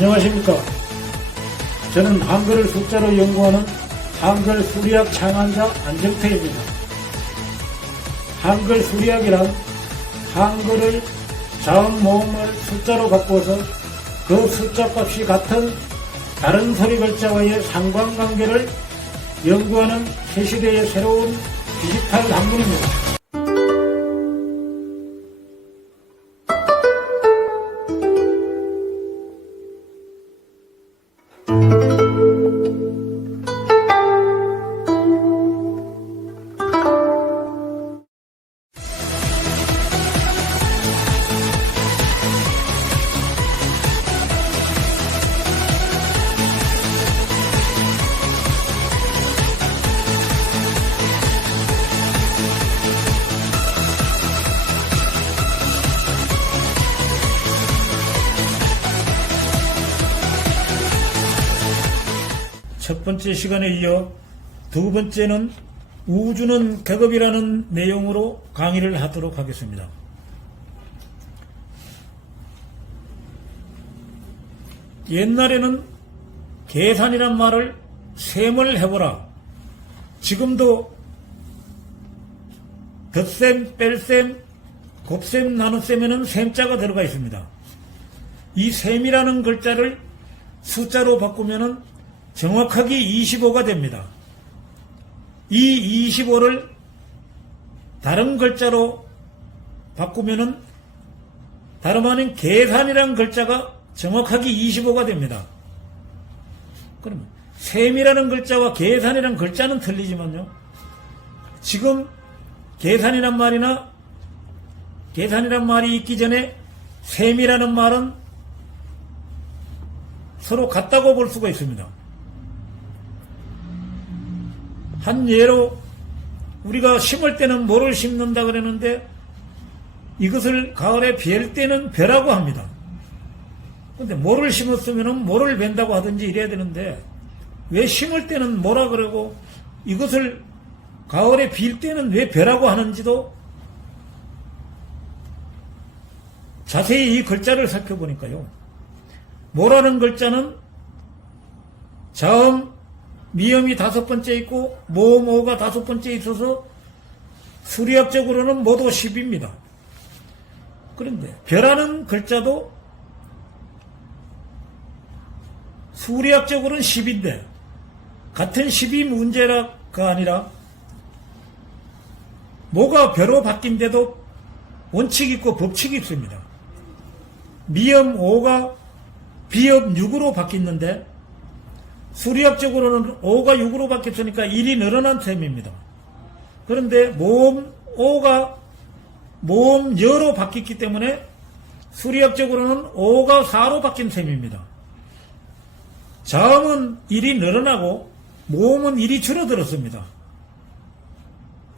안녕하십니까. 저는 한글을 숫자로 연구하는 한글 수리학 창안자 안정태입니다. 한글 수리학이란 한글을 자음 모음을 숫자로 바꾸어서 그 숫자 값이 같은 다른 소리 글자와의 상관관계를 연구하는 새시대의 새로운 디지털 학문입니다. 첫 번째 시간에 이어 두 번째는 우주는 계급이라는 내용으로 강의를 하도록 하겠습니다. 옛날에는 계산이란 말을 셈을 해보라. 지금도 덧셈, 뺄셈, 곱셈, 나눗셈에는 셈자가 들어가 있습니다. 이 셈이라는 글자를 숫자로 바꾸면은 정확하게 25가 됩니다. 이 25를 다른 글자로 바꾸면은 다름 아닌 계산이라는 글자가 정확하게 25가 됩니다. 그러면 셈이라는 글자와 계산이라는 글자는 틀리지만요. 지금 계산이란 말이 있기 전에 셈이라는 말은 서로 같다고 볼 수가 있습니다. 한 예로 우리가 심을 때는 뭐를 심는다 그러는데 이것을 가을에 벨 때는 벼라고 합니다. 근데 뭐를 심었으면 뭐를 벤다고 하든지 이래야 되는데 왜 심을 때는 뭐라 그러고 이것을 가을에 빌 때는 왜 벼라고 하는지도 자세히 이 글자를 살펴보니까요. 뭐라는 글자는 자음, 미음이 5번째 있고 모음, 오가 5번째 있어서 수리학적으로는 모두 10입니다. 그런데 벼라는 글자도 수리학적으로는 10인데 같은 10이 문제가 아니라 뭐가 벼로 바뀐데도 원칙이 있고 법칙이 있습니다. 미음 5가 비읍 6으로 바뀌었는데 수리학적으로는 5가 6으로 바뀌었으니까 1이 늘어난 셈입니다. 그런데 모음 5가 모음 여로 바뀌었기 때문에 수리학적으로는 5가 4로 바뀐 셈입니다. 자음은 1이 늘어나고 모음은 1이 줄어들었습니다.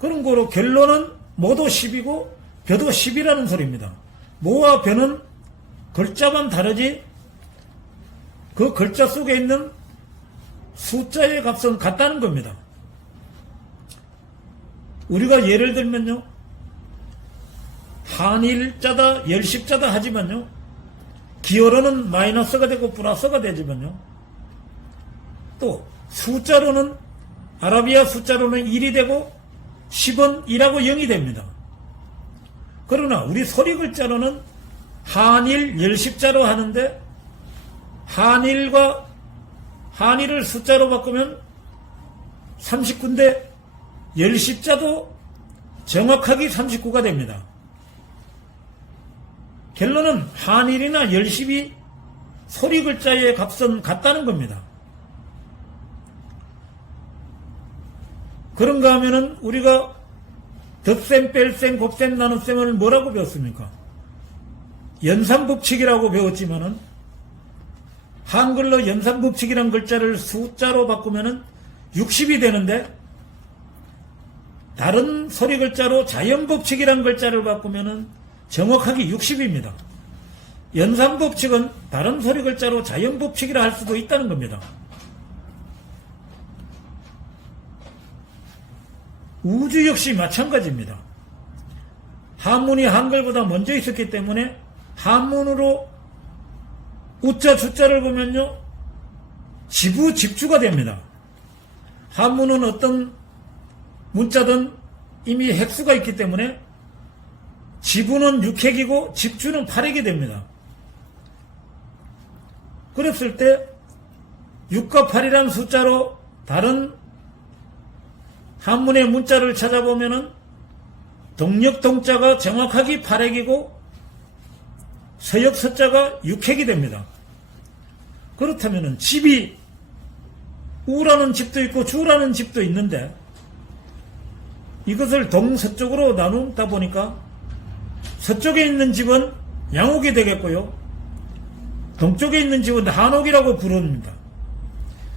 그런 거로 결론은 모도 10이고 벼도 10이라는 소리입니다. 모와 벼는 글자만 다르지 그 글자 속에 있는 숫자의 값은 같다는 겁니다. 우리가 예를 들면요. 한일자다, 열십자다 하지만요. 기어로는 마이너스가 되고 플러스가 되지만요. 또 숫자로는 아라비아 숫자로는 1이 되고 10은 1하고 0이 됩니다. 그러나 우리 소리 글자로는 한일, 열십자로 하는데 한일을 숫자로 바꾸면 39인데 열십자도 정확하게 39가 됩니다. 결론은 한일이나 열십이 소리 글자의 값은 같다는 겁니다. 그런가 하면은 우리가 덧셈, 뺄셈, 곱셈, 나눗셈을 뭐라고 배웠습니까? 연산법칙이라고 배웠지만은 한글로 연산법칙이란 글자를 숫자로 바꾸면은 60이 되는데 다른 소리 글자로 자연법칙이란 글자를 바꾸면은 정확하게 60입니다. 연산법칙은 다른 소리 글자로 자연법칙이라 할 수도 있다는 겁니다. 우주 역시 마찬가지입니다. 한문이 한글보다 먼저 있었기 때문에 한문으로 우자 주자를 보면요 지부 집주가 됩니다. 한문은 어떤 문자든 이미 획수가 있기 때문에 지부는 6획이고 집주는 8획이 됩니다. 그랬을 때 6과 8이라는 숫자로 다른 한문의 문자를 찾아보면은 동력동자가 정확하게 8획이고 서역서자가 6획이 됩니다. 그렇다면은 집이 우라는 집도 있고 주라는 집도 있는데 이것을 동서쪽으로 나누다 보니까 서쪽에 있는 집은 양옥이 되겠고요. 동쪽에 있는 집은 한옥이라고 부릅니다.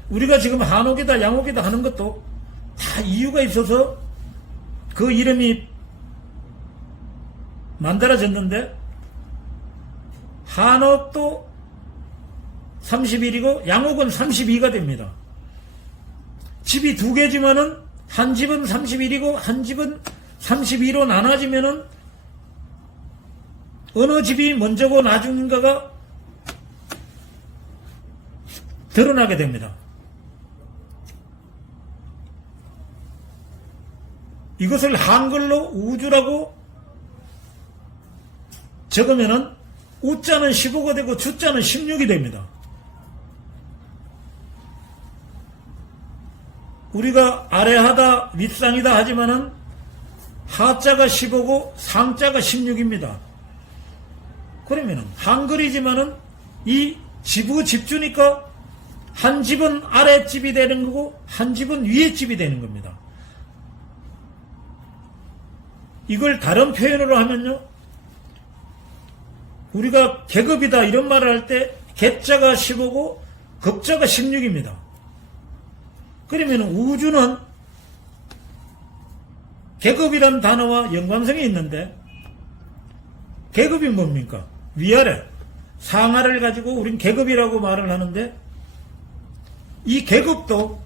우리가 지금 한옥이다 양옥이다 하는 것도 다 이유가 있어서 그 이름이 만들어졌는데 한옥도 31이고 양옥은 32가 됩니다. 집이 두 개지만은 한 집은 31이고 한 집은 32로 나눠지면은 어느 집이 먼저고 나중인가가 드러나게 됩니다. 이것을 한글로 우주라고 적으면은 우자는 15가 되고 주자는 16이 됩니다. 우리가 아래하다 윗상이다 하지만은 하자가 15고 상자가 16입니다. 그러면은 한글이지만은 이 지부 집주니까 한 집은 아랫집이 되는 거고 한 집은 위에집이 되는 겁니다. 이걸 다른 표현으로 하면요 우리가 계급이다 이런 말을 할 때 계자가 15고 급자가 16입니다. 그러면 우주는 계급이란 단어와 연관성이 있는데 계급이 뭡니까? 위아래 상하를 가지고 우린 계급이라고 말을 하는데 이 계급도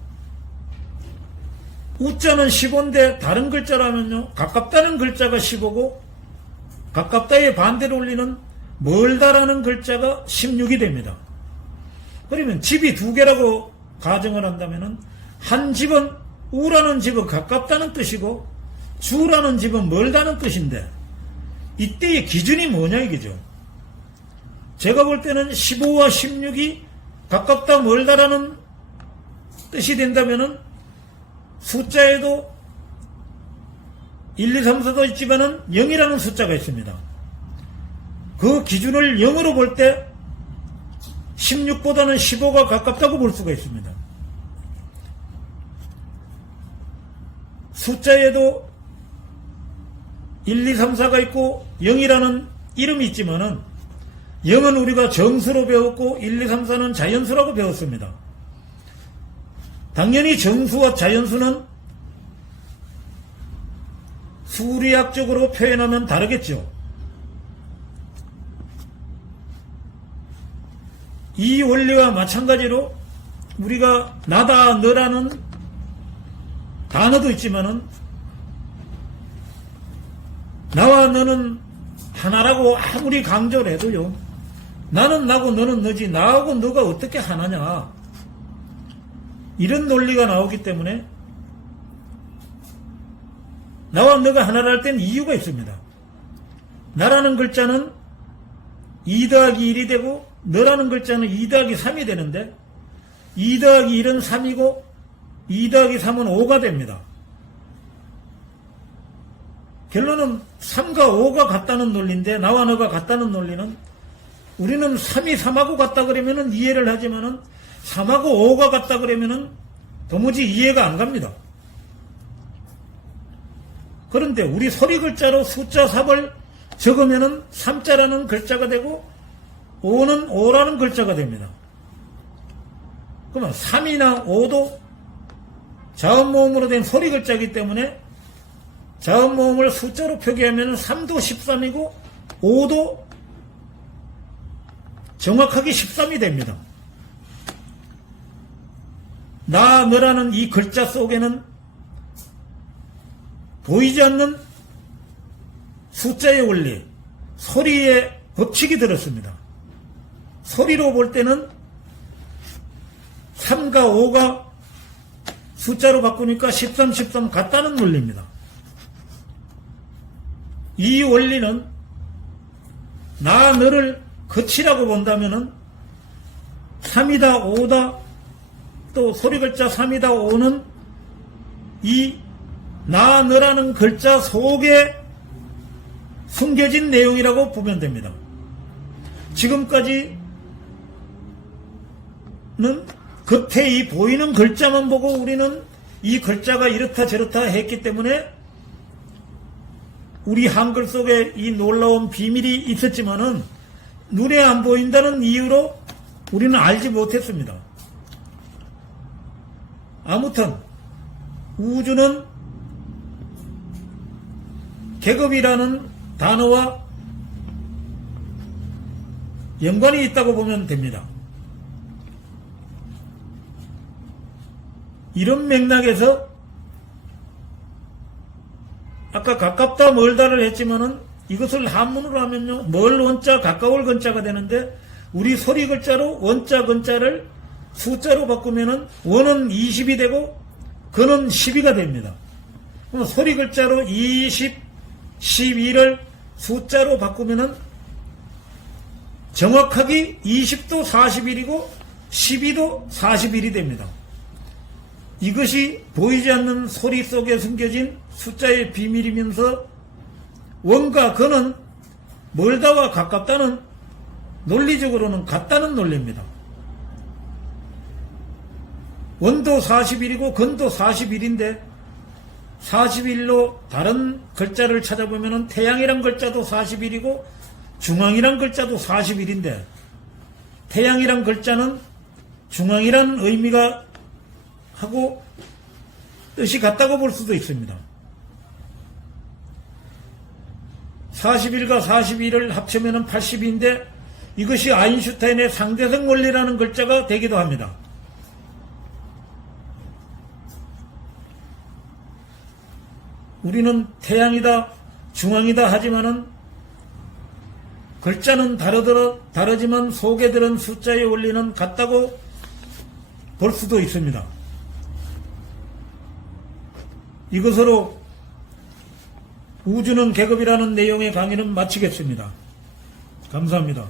우자는 15인데 다른 글자라면요 가깝다는 글자가 15고 가깝다의 반대로 올리는 멀다라는 글자가 16이 됩니다. 그러면 집이 두 개라고 가정을 한다면은 한 집은 우라는 집은 가깝다는 뜻이고 주라는 집은 멀다는 뜻인데 이때의 기준이 뭐냐 이거죠. 제가 볼 때는 15와 16이 가깝다 멀다라는 뜻이 된다면은 숫자에도 1, 2, 3, 4도 있지만은 0이라는 숫자가 있습니다. 그 기준을 0으로 볼 때 16보다는 15가 가깝다고 볼 수가 있습니다. 숫자에도 1, 2, 3, 4가 있고 0이라는 이름이 있지만은 0은 우리가 정수로 배웠고 1, 2, 3, 4는 자연수라고 배웠습니다. 당연히 정수와 자연수는 수리학적으로 표현하면 다르겠죠. 이 원리와 마찬가지로 우리가 나다 너라는 단어도 있지만은 나와 너는 하나라고 아무리 강조를 해도요 나는 나고 너는 너지 나하고 너가 어떻게 하나냐 이런 논리가 나오기 때문에 나와 너가 하나라 할 때는 이유가 있습니다. 나라는 글자는 2 더하기 1이 되고 너라는 글자는 2 더하기 3이 되는데 2 더하기 1은 3이고 2 더하기 3은 5가 됩니다. 결론은 3과 5가 같다는 논리인데, 나와 너가 같다는 논리는, 우리는 3이 3하고 같다 그러면은 이해를 하지만은 3하고 5가 같다 그러면은 도무지 이해가 안 갑니다. 그런데 우리 소리 글자로 숫자 3을 적으면은 3자라는 글자가 되고 5는 5라는 글자가 됩니다. 그러면 3이나 5도 자음모음으로 된 소리 글자이기 때문에 자음모음을 숫자로 표기하면 3도 13이고 5도 정확하게 13이 됩니다. 나, 너라는 이 글자 속에는 보이지 않는 숫자의 원리, 소리의 법칙이 들었습니다. 소리로 볼 때는 3과 5가 숫자로 바꾸니까 13, 13 같다는 원리입니다. 이 원리는 나, 너를 거치라고 본다면은 3이다, 5다, 또 소리 글자 3이다, 5는 이 나, 너라는 글자 속에 숨겨진 내용이라고 보면 됩니다. 지금까지는 겉에 이 보이는 글자만 보고 우리는 이 글자가 이렇다 저렇다 했기 때문에 우리 한글 속에 이 놀라운 비밀이 있었지만은 눈에 안 보인다는 이유로 우리는 알지 못했습니다. 아무튼 우주는 계급이라는 단어와 연관이 있다고 보면 됩니다. 이런 맥락에서 아까 가깝다 멀다를 했지만은 이것을 한문으로 하면요, 멀 원자 가까울 건자가 되는데 우리 소리 글자로 원자 건자를 숫자로 바꾸면은 원은 20이 되고 근은 12가 됩니다. 그럼 소리 글자로 20, 12를 숫자로 바꾸면은 정확하게 20도 41이고 12도 41이 됩니다. 이것이 보이지 않는 소리 속에 숨겨진 숫자의 비밀이면서 원과 근은 멀다와 가깝다는 논리적으로는 같다는 논리입니다. 원도 41이고 근도 41인데 41로 다른 글자를 찾아보면 태양이란 글자도 41이고 중앙이란 글자도 41인데 태양이란 글자는 중앙이란 의미가 하고 뜻이 같다고 볼 수도 있습니다. 41과 41을 합치면 80인데 이것이 아인슈타인의 상대성 원리라는 글자가 되기도 합니다. 우리는 태양이다, 중앙이다 하지만은 글자는 다르지만 속에 들은 숫자의 원리는 같다고 볼 수도 있습니다. 이것으로 우주는 계급이라는 내용의 강의는 마치겠습니다. 감사합니다.